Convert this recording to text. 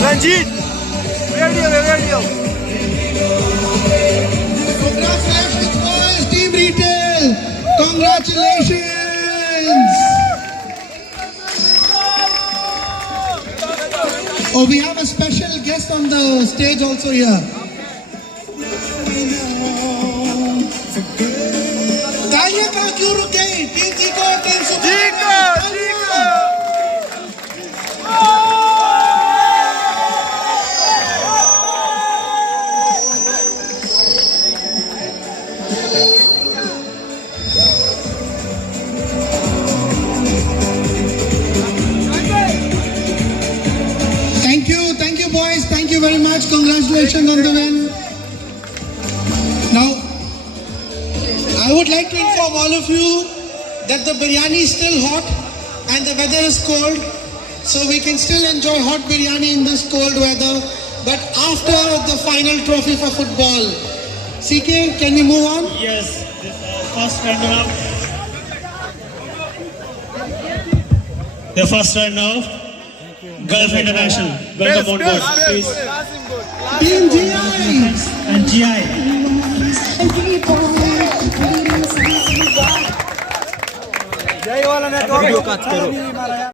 Ranjit, radio. Congratulations, boys, Team Retail. Congratulations. Oh, we have a special guest on the stage also here. तालियां का क्यों रुक गई? Team जीको, team जीको. Thank you boys, thank you very much. Congratulations on the win. Now, I would like to inform all of you that the biryani is still hot and the weather is cold, so we can still enjoy hot biryani in this cold weather, but after the final trophy for football. CK, can we move on? Yes, this first runner-up. The first runner-up, Gulf International. Welcome on board, please. Team GI And GI. जय वाला network